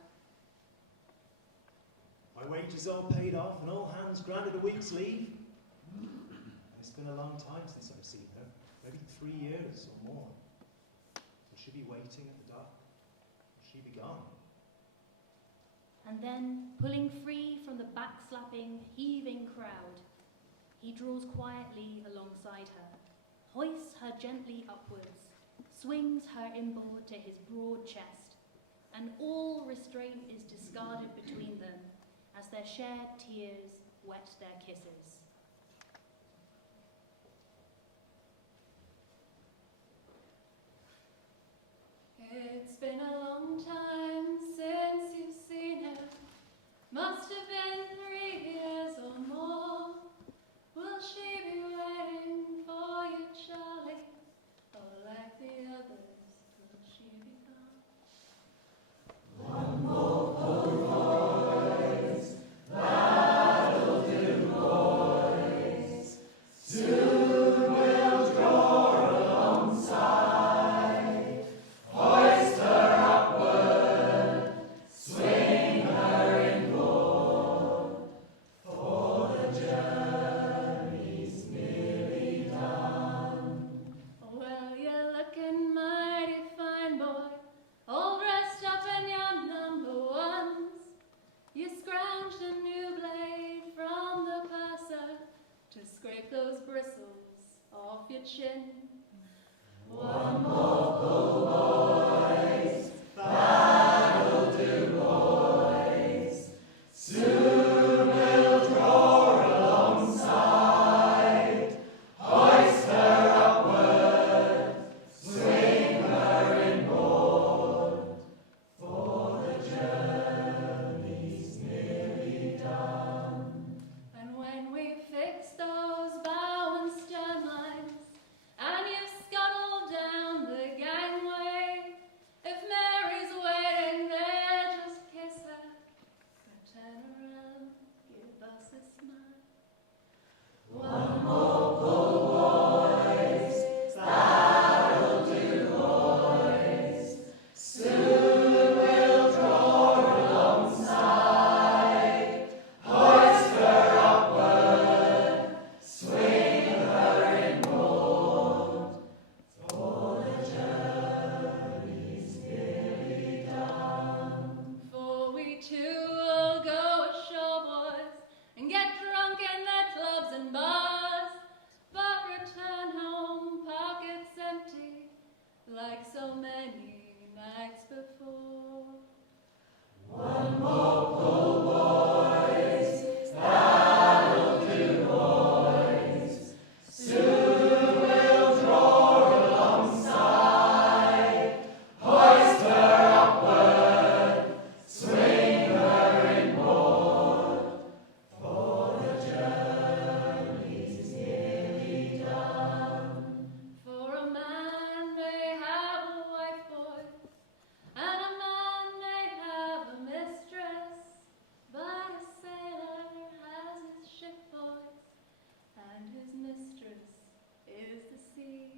My wages all paid off and all hands granted a week's leave. And it's been a long time since I've seen her, maybe 3 years or more. Will she be waiting at the dock? Will she be gone? And then, pulling free from the backslapping, heaving crowd, he draws quietly alongside her, hoists her gently upwards, swings her inboard to his broad chest, and all restraint is discarded between them as their shared tears wet their kisses. It's been a long time since you've seen her. Must have been 3 years or more. Will she be waiting for you, Charlie? Or like the others, will she be gone? One more voice, that'll do, boys. Soon we'll draw alongside, hoist her upward, swing her inboard, for the journey's nearly done. Well, you're looking mighty fine, boy, all dressed up in your number ones. You scrounged a new blade from the purser to scrape those bristles off your chin. One more pull, boys, that'll do, boys. Soon we'll draw alongside, hoist her upward, swing her inboard, for the journey's nearly done. And when we fix those bow and stern lines, and you've scuttled down the gangway, if Mary's waiting there, just kiss her, but turn around, give us a smile. One more pull, boys, that'll do, boys. Soon we'll draw alongside, hoist her upward, swing her inboard, for the journey's nearly done. For we too will go ashore, boys, and get drunk in their clubs and bars, but return home pockets empty, like so many nights before. One more pull, boys, that'll do, boys. Soon we'll draw alongside, hoist her upward, swing her inboard, for the journey's nearly done. For a man may have a wife, boys, and a man may have a mistress, but a sailor has his ship, boys, and his mistress is the sea.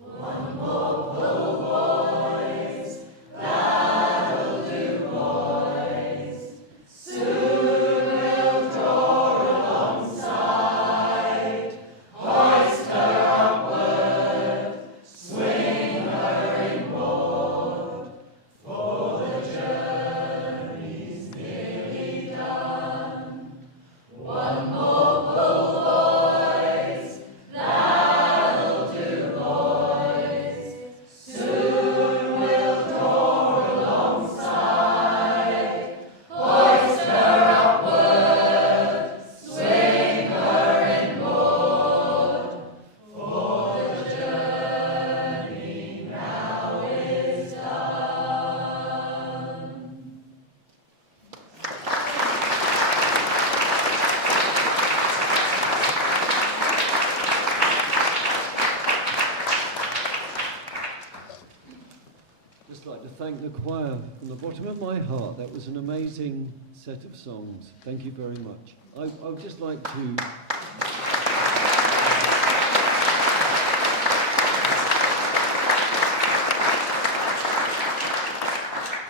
One more pull, boys, that'll do, boys. Soon we'll draw alongside, hoist her upward, swing her inboard, for the journey's nearly done. One more pull, boys, that'll do, boys. Soon we'll draw alongside, hoist her upward, swing her inboard, for the journey now is done. Just like to thank the choir from the bottom of my heart. That was an amazing set of songs. Thank you very much. I would just like to...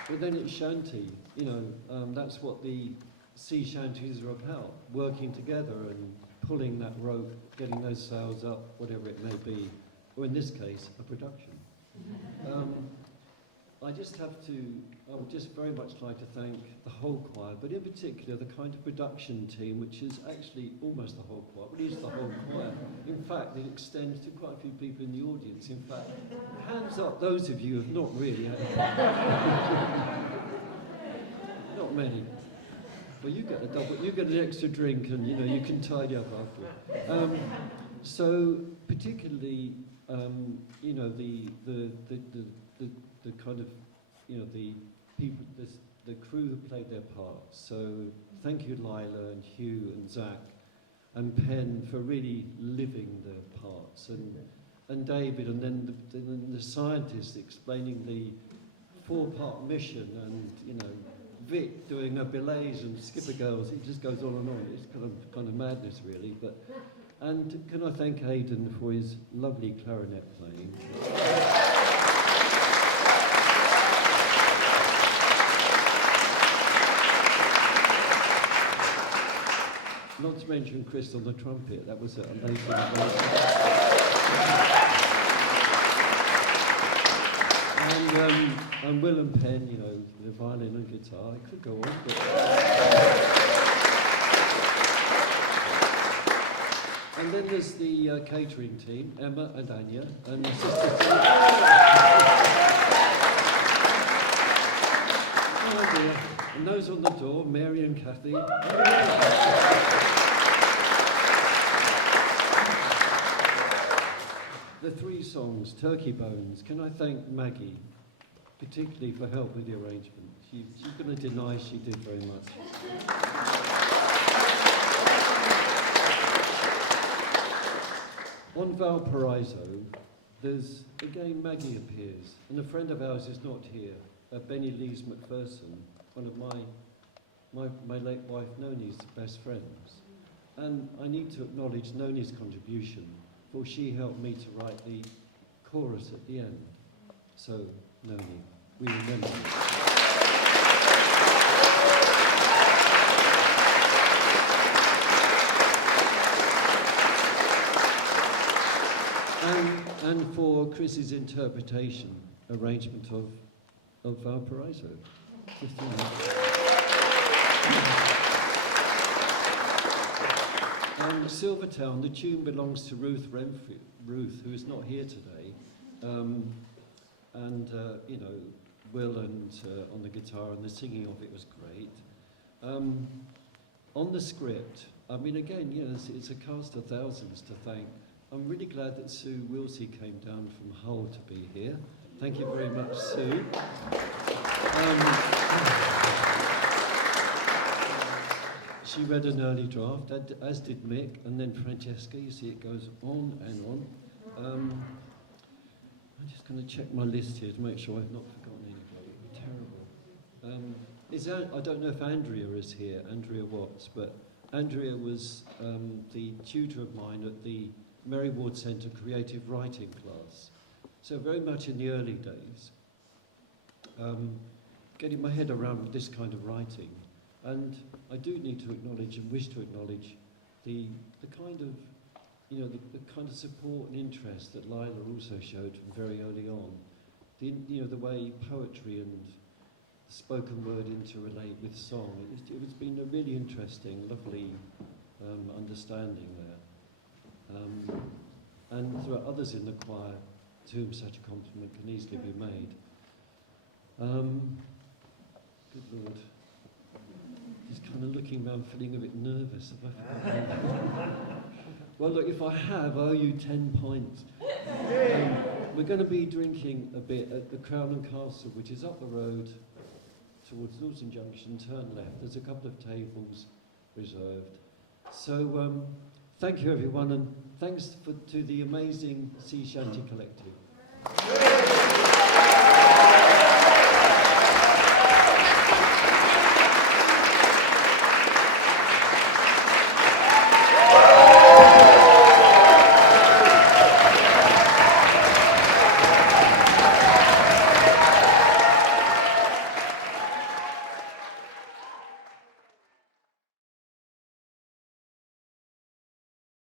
But then it's Shanty, you know, that's what the sea shanties are about, working together and pulling that rope, getting those sails up, whatever it may be, or in this case, a production. I would just very much like to thank the whole choir, but in particular the kind of production team, which is actually almost the whole choir, but it is the whole choir. In fact, it extends to quite a few people in the audience. In fact, hands up those of you who have not really had not many. Well, you get a double, you get an extra drink, and you know you can tidy up after. So particularly, you know, the kind of, you know, the people, the crew who played their parts. So thank you, Lila and Hugh and Zach and Penn, for really living their parts, and David, and then the scientists explaining the 4-part mission, and you know, Vic doing her belays and skipper girls. It just goes on and on. It's kind of madness, really. But and can I thank Aidan for his lovely clarinet playing. Not to mention Chris on the trumpet. That was amazing. And Will and Penn, you know, the violin and guitar. I could go on, but and then there's the catering team, Emma and Anya, and the sister team. Oh dear. And those on the door, Mary and Kathy. The 3 songs, Turkey Bones. Can I thank Maggie, particularly for help with the arrangement? She's going to deny she did very much. On Valparaiso, there's, again, Maggie appears, and a friend of ours is not here, Benny Lees McPherson, one of my late wife Noni's best friends. And I need to acknowledge Noni's contribution, for she helped me to write the chorus at the end. So, Noni, we remember you. And for Chris's interpretation, arrangement of Valparaiso. And Silvertown, the tune belongs to Ruth Renfrew, who is not here today. You know, Will and on the guitar, and the singing of it was great. On the script, I mean, again, you know, it's a cast of thousands to thank. I'm really glad that Sue Wilsey came down from Hull to be here. Thank you very much, Sue. She read an early draft, as did Mick, and then Francesca. You see, it goes on and on. I'm just going to check my list here to make sure I've not forgotten anybody. Terrible. I don't know if Andrea is here, Andrea Watts, but Andrea was the tutor of mine at the Mary Ward Centre creative writing class. So very much in the early days, getting my head around this kind of writing. And I do need to acknowledge and wish to acknowledge the kind of, you know, the kind of support and interest that Lila also showed from very early on. You know, the way poetry and spoken word interrelate with song. It's been a really interesting, lovely understanding there. And there are others in the choir to whom such a compliment can easily be made. Good Lord. Just kind of looking around, feeling a bit nervous. Have I forgotten? Well, look, if I have, I owe you 10 points. We're going to be drinking a bit at the Crown and Castle, which is up the road towards Lawson Junction. Turn left. There's a couple of tables reserved. So, thank you, everyone, and thanks to the amazing Sea Shanty Collective.